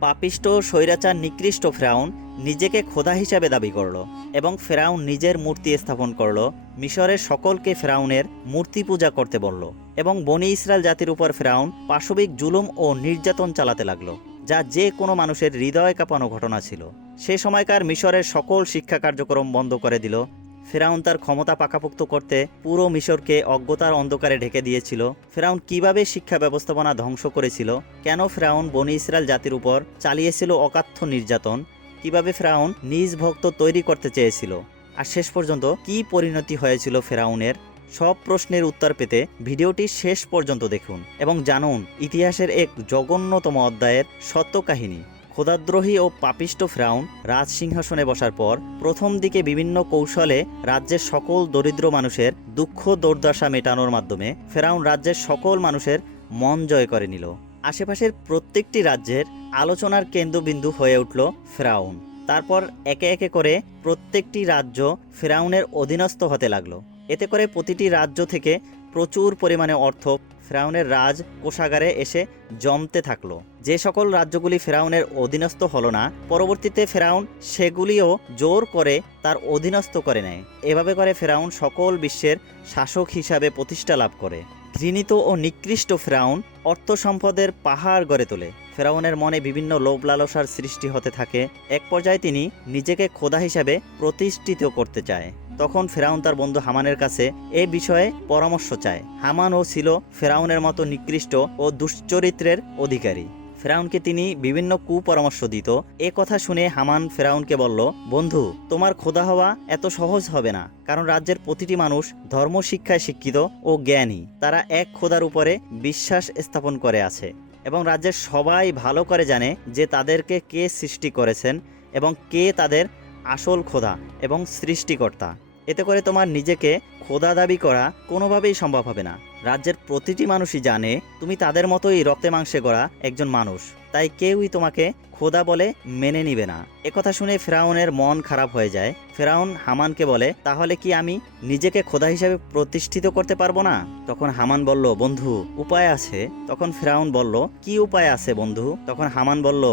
পাপিষ্ট, স্বৈরাচার, নিকৃষ্ট ফেরাউন নিজেকে খোদা হিসাবে দাবি করল এবং ফেরাউন নিজের মূর্তি স্থাপন করল মিশরের সকলকে ফেরাউনের মূর্তি পূজা করতে বলল এবং বনি ইসরায়েল জাতির উপর ফেরাউন পাশবিক জুলুম ও নির্যাতন চালাতে লাগল, যা যে কোনো মানুষের হৃদয় কাঁপানো ঘটনা ছিল। সে সময়কার মিশরের সকল শিক্ষা কার্যক্রম বন্ধ করে দিল ফেরাউন তার ক্ষমতা পাকাপোক্ত করতে পুরো মিশরকে অজ্ঞতার অন্ধকারে ঢেকে দিয়েছিল। ফেরাউন কীভাবে শিক্ষা ব্যবস্থাপনা ধ্বংস করেছিল? কেন ফেরাউন বনি ইসরায়েল জাতির উপর চালিয়েছিল অকাথ্য নির্যাতন? কীভাবে ফেরাউন নিজ ভক্ত তৈরি করতে চেয়েছিল? আর শেষ পর্যন্ত কি পরিণতি হয়েছিল ফেরাউনের? সব প্রশ্নের উত্তর পেতে ভিডিওটি শেষ পর্যন্ত দেখুন এবং জানুন ইতিহাসের এক জঘন্যতম অধ্যায়ের সত্য কাহিনী। খোদাদ্রোহী ও পাপিষ্ট ফ্রাউন রাজ সিংহাসনে বসার পর প্রথম দিকে বিভিন্ন কৌশলে রাজ্যের সকল দরিদ্র মানুষের দুঃখ দুর্দশা মেটানোর মাধ্যমে ফেরাউন রাজ্যের সকল মানুষের মন জয় করে নিল। আশেপাশের প্রত্যেকটি রাজ্যের আলোচনার কেন্দ্রবিন্দু হয়ে উঠল ফেরাউন। তারপর একে একে করে প্রত্যেকটি রাজ্য ফেরাউনের অধীনস্থ হতে লাগল। এতে করে প্রতিটি রাজ্য থেকে প্রচুর পরিমাণে অর্থ ফেরাউনের রাজ কোষাগারে এসে জমতে থাকল। যে সকল রাজ্যগুলি ফেরাউনের অধীনস্থ হলো না, পরবর্তীতে ফেরাউন সেগুলিও জোর করে তার অধীনস্থ করে নেয়। এভাবে করে ফেরাউন সকল বিশ্বের শাসক হিসাবে প্রতিষ্ঠা লাভ করে। ঘৃণিত ও নিকৃষ্ট ফেরাউন অর্থ সম্পদের পাহাড় গড়ে তোলে। ফেরাউনের মনে বিভিন্ন লোভ লালসার সৃষ্টি হতে থাকে। এক পর্যায়ে তিনি নিজেকে খোদা হিসাবে প্রতিষ্ঠিত করতে চায়। তখন ফেরাউন তার বন্ধু হামানের কাছে এ বিষয়ে পরামর্শ চায়। হামানও ছিল ফেরাউনের মতো নিকৃষ্ট ও দুশ্চরিত্রের অধিকারী। ফেরাউনকে তিনি বিভিন্ন কুপরামর্শ দিত। এ কথা শুনে হামান ফেরাউনকে বলল, বন্ধু, তোমার খোদা হওয়া এত সহজ হবে না। কারণ রাজ্যের প্রতিটি মানুষ ধর্ম শিক্ষায় শিক্ষিত ও জ্ঞানী। তারা এক খোদার উপরে বিশ্বাস স্থাপন করে আছে এবং রাজ্যের সবাই ভালো করে জানে যে তাদেরকে কে সৃষ্টি করেছেন এবং কে তাদের আসল খোদা এবং সৃষ্টিকর্তা। এতে করে তোমার নিজেকে খোদা দাবি করা কোনোভাবেই সম্ভব হবে না। রাজ্যের প্রতিটি মানুষই জানে তুমি তাদের মতোই রক্তে মাংসে গড়া একজন মানুষ, তাই কেউই তোমাকে খোদা বলে মেনে নিবে না। একথা শুনে ফেরাউনের মন খারাপ হয়ে যায়। ফেরাউন হামানকে বলে, তাহলে কি আমি নিজেকে খোদা হিসাবে প্রতিষ্ঠিত করতে পারব না? তখন হামান বলল, বন্ধু, উপায় আছে। তখন ফেরাউন বলল, কি উপায় আছে বন্ধু? তখন হামান বলল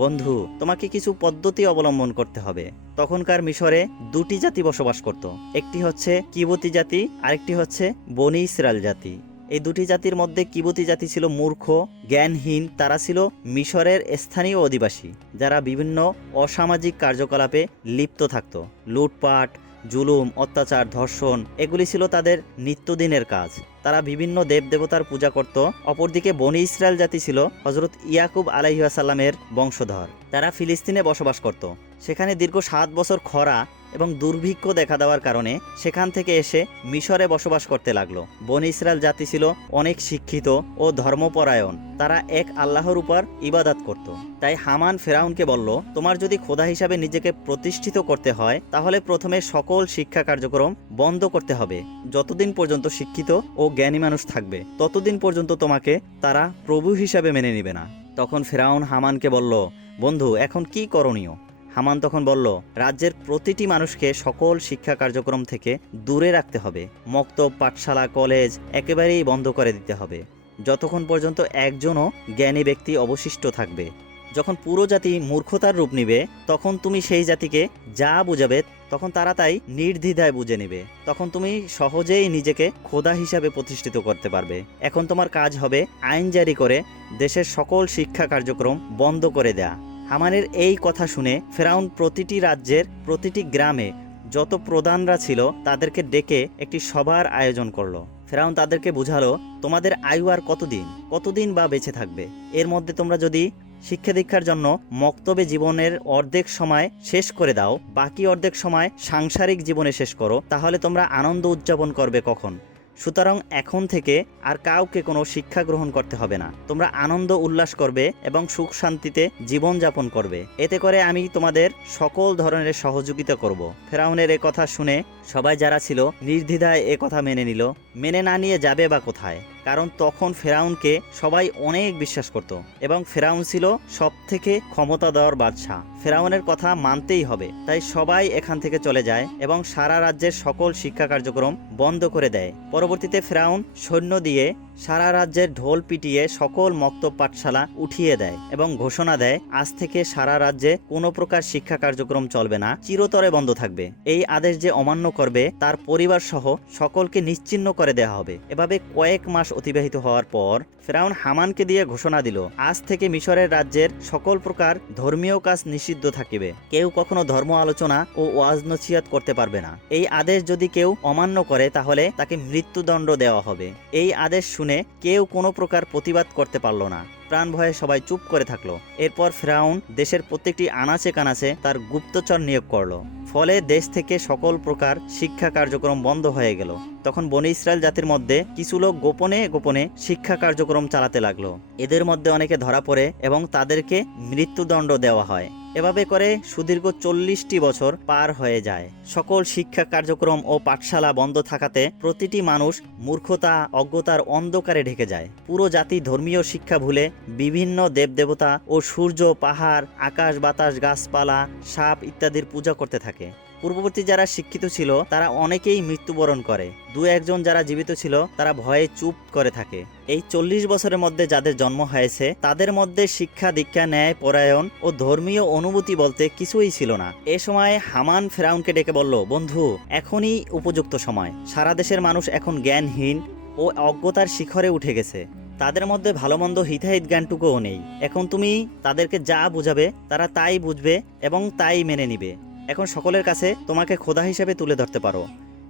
বন্ধু, তোমাকে কিছু পদ্ধতি অবলম্বন করতে হবে। তখনকার মিশরে দুটি জাতি বসবাস করত। একটি হচ্ছে কিবতি জাতি, আরেকটি হচ্ছে বনি ইসরায়েল জাতি। এই দুটি জাতির মধ্যে কিবতি জাতি ছিল মূর্খ, জ্ঞানহীন, তারা ছিল মিশরের স্থানীয় অধিবাসী, যারা বিভিন্ন অসামাজিক কার্যকলাপে লিপ্ত থাকত। লুটপাট, জুলুম, অত্যাচার, ধর্ষণ, এগুলি ছিল তাদের নিত্যদিনের কাজ। তারা বিভিন্ন দেবদেবতার পূজা করত। অপরদিকে বনি ইসরায়েল জাতি ছিল হজরত ইয়াকুব আলাইহাসাল্লামের বংশধর। তারা ফিলিস্তিনে বসবাস করত। সেখানে দীর্ঘ সাত বছর খরা এবং দুর্ভিক্ষ দেখা দেওয়ার কারণে সেখান থেকে এসে মিশরে বসবাস করতে লাগল। বন ইসরায়েল জাতি ছিল অনেক শিক্ষিত ও ধর্মপরায়ণ। তারা এক আল্লাহর উপর ইবাদাত করত। তাই হামান ফেরাউনকে বলল, তোমার যদি খোদা হিসাবে নিজেকে প্রতিষ্ঠিত করতে হয়, তাহলে প্রথমে সকল শিক্ষা কার্যক্রম বন্ধ করতে হবে। যতদিন পর্যন্ত শিক্ষিত ও জ্ঞানী মানুষ থাকবে, ততদিন পর্যন্ত তোমাকে তারা প্রভু হিসাবে মেনে নিবে না। তখন ফেরাউন হামানকে বলল, বন্ধু, এখন কি করণীয়? হামান তখন বলল, রাজ্যের প্রতিটি মানুষকে সকল শিক্ষা কার্যক্রম থেকে দূরে রাখতে হবে। মক্তব, পাঠশালা, কলেজ একেবারেই বন্ধ করে দিতে হবে। যতক্ষণ পর্যন্ত একজনও জ্ঞানী ব্যক্তি অবশিষ্ট থাকবে। যখন পুরো জাতি মূর্খতার রূপ নিবে, তখন তুমি সেই জাতিকে যা বুঝাবে, তখন তারা তাই নির্দ্বিধায় বুঝে নেবে। তখন তুমি সহজেই নিজেকে খোদা হিসাবে প্রতিষ্ঠিত করতে পারবে। এখন তোমার কাজ হবে আইন জারি করে দেশের সকল শিক্ষা কার্যক্রম বন্ধ করে দেয়া। হামানের এই কথা শুনে ফেরাউন প্রতিটি রাজ্যের প্রতিটি গ্রামে যত প্রধানরা ছিল তাদেরকে ডেকে একটি সভার আয়োজন করল। ফেরাউন তাদেরকে বুঝালো, তোমাদের আয়ু আর কতদিন? কতদিন বা বেঁচে থাকবে? এর মধ্যে তোমরা যদি শিক্ষা দীক্ষার জন্য মক্তবে জীবনের অর্ধেক সময় শেষ করে দাও, বাকি অর্ধেক সময় সাংসারিক জীবনে শেষ করো, তাহলে তোমরা আনন্দ উদযাপন করবে কখন? সুতরাং এখন থেকে আর কাউকে কোনো শিক্ষা গ্রহণ করতে হবে না। তোমরা আনন্দ উল্লাস করবে এবং সুখ শান্তিতে জীবনযাপন করবে। এতে করে আমি তোমাদের সকল ধরনের সহযোগিতা করব। ফেরাউনের এ কথা শুনে সবাই যারা ছিল, নির্দ্বিধায় এ কথা মেনে নিল। মেনে না নিয়ে যাবে বা কোথায়? কারণ তখন ফেরাউনকে সবাই অনেক বিশ্বাস করত এবং ফেরাউন ছিল সব থেকে ক্ষমতা দেওয়ার বাদশাহ। ফেরাউনের কথা মানতেই হবে, তাই সবাই এখান থেকে চলে যায় এবং সারা রাজ্যের সকল শিক্ষা কার্যক্রম বন্ধ করে দেয়। পরবর্তীতে ফেরাউন সৈন্য দিয়ে সারা রাজ্যের ঢোল পিটিয়ে সকল মক্তব পাঠশালা উঠিয়ে দেয় এবং ঘোষণা দেয়, আজ থেকে সারা রাজ্যে কোনো প্রকার শিক্ষা কার্যক্রম চলবে না, চিরতরে বন্ধ থাকবে। এই আদেশ যে অমান্য করবে, তার পরিবার সহ সকলকে নিশ্চিহ্ন করে দেওয়া হবে। এভাবে কয়েক মাস অতিবাহিত হওয়ার পর ফেরাউন হামানকে দিয়ে ঘোষণা দিল, আজ থেকে মিশরের রাজ্যের সকল প্রকার ধর্মীয় কাজ নিষিদ্ধ থাকিবে। কেউ কখনো ধর্ম আলোচনা ও ওয়াজ নসিহত করতে পারবে না। এই আদেশ যদি কেউ অমান্য করে, তাহলে তাকে মৃত্যুদণ্ড দেওয়া হবে। এই আদেশ শুনে কেউ কোনো প্রকার প্রতিবাদ করতে পারল না। প্রাণ ভয়ে সবাই চুপ করে থাকল। এরপর ফ্রাউন দেশের প্রত্যেকটি আনাচে কানাচে তার গুপ্তচর নিয়োগ করল। ফলে দেশ থেকে সকল প্রকার শিক্ষা কার্যক্রম বন্ধ হয়ে গেল। তখন বনি ইসরায়েল জাতির মধ্যে কিছু লোক গোপনে গোপনে শিক্ষা কার্যক্রম চালাতে লাগল। এদের মধ্যে অনেকে ধরা পড়ে এবং তাদেরকে মৃত্যুদণ্ড দেওয়া হয়। এভাবে করে সুদীর্ঘ চল্লিশটি বছর পার হয়ে যায়। সকল শিক্ষা কার্যক্রম ও পাঠশালা বন্ধ থাকাতে প্রতিটি মানুষ মূর্খতা, অজ্ঞতার অন্ধকারে ঢেকে যায়। পুরো জাতি ধর্মীয় শিক্ষা ভুলে বিভিন্ন দেবদেবতা ও সূর্য, পাহাড়, আকাশ, বাতাস, গাছপালা, সাপ ইত্যাদির পূজা করতে থাকে। পূর্ববর্তী যারা শিক্ষিত ছিল, তারা অনেকেই মৃত্যুবরণ করে। দু একজন যারা জীবিত ছিল, তারা ভয়ে চুপ করে থাকে। এই চল্লিশ বছরের মধ্যে যাদের জন্ম হয়েছে, তাদের মধ্যে শিক্ষা, দীক্ষা, ন্যায়, পরায়ণ ও ধর্মীয় অনুভূতি বলতে কিছুই ছিল না। এ সময় হামান ফেরাউনকে ডেকে বলল, বন্ধু, এখনই উপযুক্ত সময়। সারা দেশের মানুষ এখন জ্ঞানহীন ও অজ্ঞতার শিখরে উঠে গেছে। তাদের মধ্যে ভালো মন্দ হিতাহিত জ্ঞানটুকুও নেই। এখন তুমি তাদেরকে যা বুঝাবে, তারা তাই বুঝবে এবং তাই মেনে নিবে। এখন সকলের কাছে তোমাকে খোদা হিসেবে তুলে ধরতে পারো।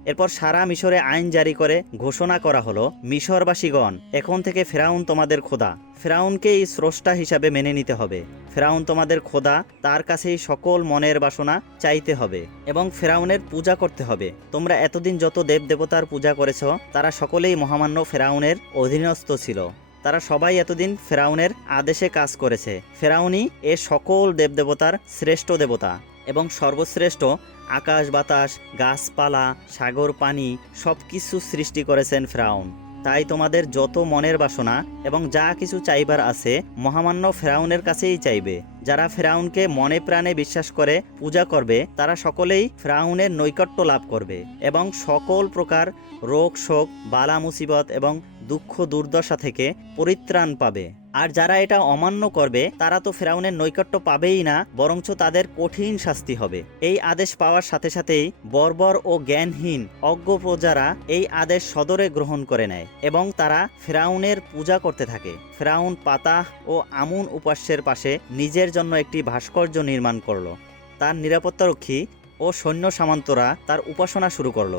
এরপর সারা মিশরে আইন জারি করে ঘোষণা করা হলো, মিশরবাসীগণ, এখন থেকে ফেরাউন তোমাদের খোদা। ফেরাউনকেই স্রষ্টা হিসাবে মেনে নিতে হবে। ফেরাউন তোমাদের খোদা, তার কাছেই সকল মনের বাসনা চাইতে হবে এবং ফেরাউনের পূজা করতে হবে। তোমরা এতদিন যত দেব দেবতার পূজা করেছ, তারা সকলেই মহামান্য ফেরাউনের অধীনস্থ ছিল। তারা সবাই এতদিন ফেরাউনের আদেশে কাজ করেছে। ফেরাউনই এ সকল দেবদেবতার শ্রেষ্ঠ দেবতা। এবং সর্বশ্রেষ্ঠ আকাশ বাতাস, গাছপালা, সাগর পানি সব কিছু সৃষ্টি করেছেন ফ্রাউন। তাই তোমাদের যত মনের বাসনা এবং যা কিছু চাইবার আছে মহামান্য ফেরাউনের কাছেই চাইবে। যারা ফেরাউনকে মনে প্রাণে বিশ্বাস করে, পূজা করবে, তারা সকলেই ফেরাউনের নৈকট্য লাভ করবে এবং সকল প্রকার রোগ, শোক বালা মুসিবত এবং দুঃখ দুর্দশা থেকে পরিত্রাণ পাবে। আর যারা এটা অমান্য করবে, তারা তো ফেরাউনের নৈকট্য পাবেই না, বরঞ্চ তাদের কঠিন শাস্তি হবে। এই আদেশ পাওয়ার সাথে সাথেই বর্বর ও জ্ঞানহীন অজ্ঞ প্রজারা এই আদেশ সদরে গ্রহণ করে নেয় এবং তারা ফেরাউনের পূজা করতে থাকে। ফেরাউন পাতাহ ও আমুন উপাস্যের পাশে নিজের জন্য একটি ভাস্কর্য নির্মাণ করল। তার নিরাপত্তারক্ষী ও সৈন্য সামন্তরা তার উপাসনা শুরু করল।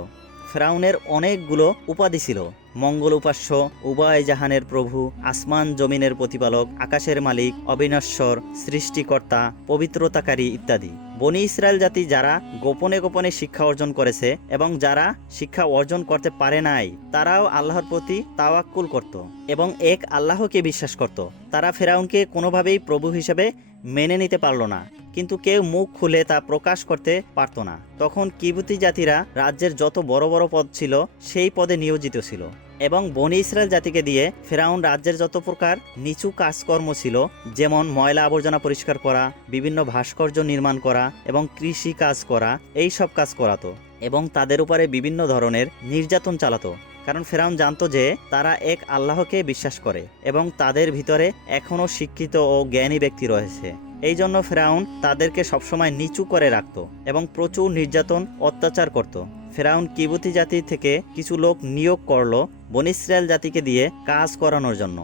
ফেরাউনের অনেকগুলো উপাধি ছিল। মঙ্গল উপাস্য উভয় জাহানের প্রভু, আসমান জমিনের প্রতিপালক, আকাশের মালিক, অবিনশ্বর, সৃষ্টিকর্তা, পবিত্রতাকারী ইত্যাদি। বনি ইসরায়েল জাতি যারা গোপনে গোপনে শিক্ষা অর্জন করেছে এবং যারা শিক্ষা অর্জন করতে পারে নাই, তারাও আল্লাহর প্রতি তাওয়াক্কুল করত এবং এক আল্লাহকে বিশ্বাস করত। তারা ফেরাউনকে কোনোভাবেই প্রভু হিসেবে মেনে নিতে পারল না। কিন্তু কেউ মুখ খুলে তা প্রকাশ করতে পারত না। তখন কিবুতি জাতিরা রাজ্যের যত বড় বড় পদ ছিল, সেই পদে নিয়োজিত ছিল এবং বনি ইসরায়েল জাতিকে দিয়ে ফেরাউন রাজ্যের যত প্রকার নিচু কাজকর্ম ছিল, যেমন ময়লা আবর্জনা পরিষ্কার করা, বিভিন্ন ভাস্কর্য নির্মাণ করা এবং কৃষি কাজ করা, এই সব কাজ করাতো এবং তাদের উপরে বিভিন্ন ধরনের নির্যাতন চালাতো। কারণ ফেরাউন জানতো যে তারা এক আল্লাহকে বিশ্বাস করে এবং তাদের ভিতরে এখনও শিক্ষিত ও জ্ঞানী ব্যক্তি রয়েছে। এই জন্য ফেরাউন তাদেরকে সবসময় নিচু করে রাখত এবং প্রচুর নির্যাতন, অত্যাচার করত। ফেরাউন কিবুতি জাতি থেকে কিছু লোক নিয়োগ করল বন ইসরায়েল জাতিকে দিয়ে কাজ করানোর জন্য।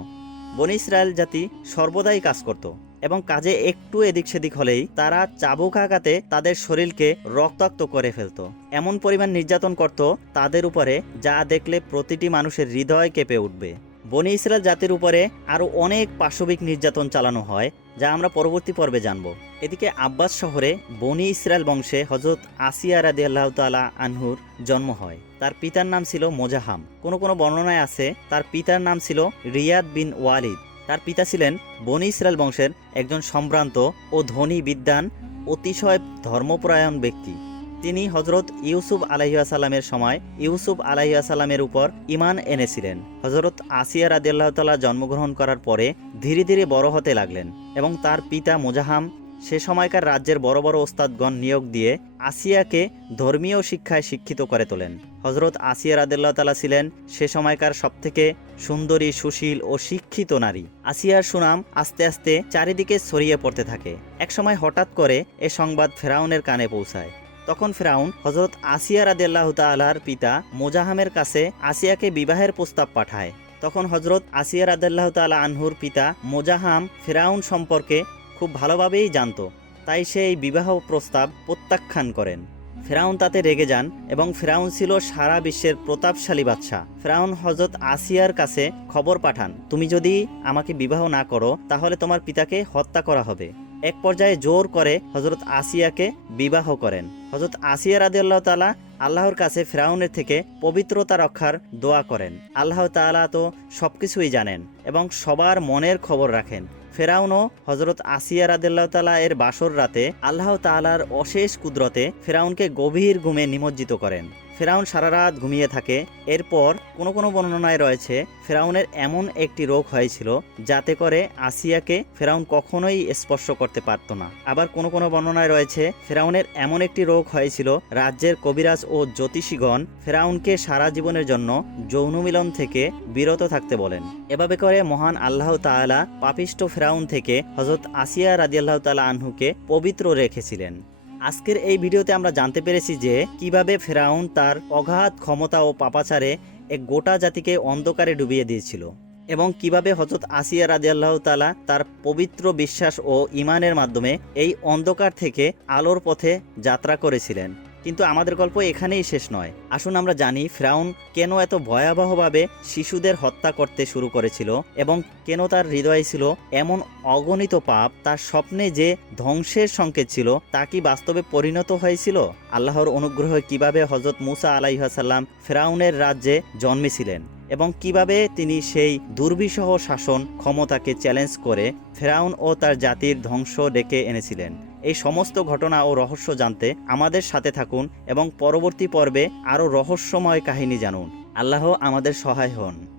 বন ইসরায়েল জাতি সর্বদাই কাজ করত। এবং কাজে একটু এদিক সেদিক হলেই তারা চাবুক আঘাতে তাদের শরীরকে রক্তাক্ত করে ফেলতো। এমন পরিমাণ নির্যাতন করত তাদের উপরে যা দেখলে প্রতিটি মানুষের হৃদয় কেঁপে উঠবে। বনি ইসরায়েল জাতির উপরে আরও অনেক পাশবিক নির্যাতন চালানো হয়, যা আমরা পরবর্তী পর্বে জানব। এদিকে আব্বাস শহরে বনি ইসরায়েল বংশে হজরত আসিয়া রাদি আল্লাহ তালা আনহুর জন্ম হয়। তার পিতার নাম ছিল মোজাহাম। কোনো কোনো বর্ণনায় আছে, তার পিতার নাম ছিল রিয়াদ বিন ওয়ালিদ। তার পিতা ছিলেন বনি ইসরায়েল বংশের একজন সম্ভ্রান্ত ও ধনী বিদ্যান অতিশয় ধর্মপরায়ণ ব্যক্তি। তিনি হজরত ইউসুফ আলাইসাল্লামের সময় ইউসুফ আলাইসাল্লামের উপর ইমান এনেছিলেন। হজরত আসিয়া রাদিয়াল্লাহ তাল্লাহ জন্মগ্রহণ করার পরে ধীরে ধীরে বড় হতে লাগলেন এবং তার পিতা মোজাহাম সে সময়কার রাজ্যের বড় বড় ওস্তাদগণ নিয়োগ দিয়ে আসিয়াকে ধর্মীয় শিক্ষায় শিক্ষিত করে তোলেন। হজরত আসিয়া রাদেল্লাহ তালা ছিলেন সে সময়কার সবথেকে সুন্দরী, সুশীল ও শিক্ষিত নারী। আসিয়ার সুনাম আস্তে আস্তে চারিদিকে ছড়িয়ে পড়তে থাকে। একসময় হঠাৎ করে এ সংবাদ ফেরাউনের কানে পৌঁছায়। তখন ফেরাউন হজরত আসিয়া রাদেল্লাহ তালার পিতা মোজাহামের কাছে আসিয়াকে বিবাহের প্রস্তাব পাঠায়। তখন হজরত আসিয়া রাদেল্লাহ তালা আনহুর পিতা মোজাহাম ফেরাউন সম্পর্কে খুব ভালোভাবেই জানত। তাই সে এই বিবাহ প্রস্তাব প্রত্যাখ্যান করেন। ফেরাউন তাতে রেগে যান এবং ফেরাউন ছিল সারা বিশ্বের প্রতাপশালী বাদশাহ। ফেরাউন হজরত আসিয়ার কাছে খবর পাঠান, তুমি যদি আমাকে বিবাহ না করো, তাহলে তোমার পিতাকে হত্যা করা হবে। এক পর্যায়ে জোর করে হজরত আসিয়াকে বিবাহ করেন। হজরত আসিয়া রাদি আল্লাহ তালা আল্লাহর কাছে ফেরাউনের থেকে পবিত্রতা রক্ষার দোয়া করেন। আল্লাহ তাআলা তো সবকিছুই জানেন এবং সবার মনের খবর রাখেন। ফেরাউনও হজরত আসিয়া রাদিল্লাহ তালা এর বাসর রাতে আল্লাহ তালার অশেষ কুদরতে ফেরাউনকে গভীর ঘুমে নিমজ্জিত করেন। ফেরাউন সারা রাত ঘুমিয়ে থাকে। এরপর কোনো কোনো বর্ণনায় রয়েছে, ফেরাউনের এমন একটি রোগ হয়েছিল যাতে করে আসিয়াকে ফেরাউন কখনোই স্পর্শ করতে পারত না। আবার কোনো কোনো বর্ণনায় রয়েছে, ফেরাউনের এমন একটি রোগ হয়েছিল রাজ্যের কবিরাজ ও জ্যোতিষীগণ ফেরাউনকে সারা জীবনের জন্য যৌন মিলন থেকে বিরত থাকতে বলেন। এভাবে করে মহান আল্লাহ তাআলা পাপিষ্ট ফেরাউন থেকে হজরত আসিয়া রাদিয়াল্লাহ তালা আনহুকে পবিত্র রেখেছিলেন। আজকের এই ভিডিওতে আমরা জানতে পেরেছি যে কীভাবে ফেরাউন তার অগাধ ক্ষমতা ও পাপাচারে এক গোটা জাতিকে অন্ধকারে ডুবিয়ে দিয়েছিল এবং কীভাবে হজরত আসিয়া রাজিয়াল্লাহ তালা তার পবিত্র বিশ্বাস ও ইমানের মাধ্যমে এই অন্ধকার থেকে আলোর পথে যাত্রা করেছিলেন। কিন্তু আমাদের গল্প এখানেই শেষ নয়। আসুন আমরা জানি, ফ্রাউন কেন এত ভয়াবহভাবে শিশুদের হত্যা করতে শুরু করেছিল এবং কেন তার হৃদয়ে ছিল এমন অগণিত পাপ, তার স্বপ্নে যে ধ্বংসের সংকেত ছিল, তা কি বাস্তবে পরিণত হয়েছিল? আল্লাহর অনুগ্রহে কীভাবে হজরত মুসা আলাইহাসাল্লাম ফেরাউনের রাজ্যে জন্মেছিলেন এবং কীভাবে তিনি সেই দুর্বিষহ শাসন ক্ষমতাকে চ্যালেঞ্জ করে ফেরাউন ও তার জাতির ধ্বংস ডেকে এনেছিলেন? এই সমস্ত ঘটনা ও রহস্য জানতে আমাদের সাথে থাকুন এবং পরবর্তী পর্বে আরও রহস্যময় কাহিনী জানুন। আল্লাহ আমাদের সহায় হন।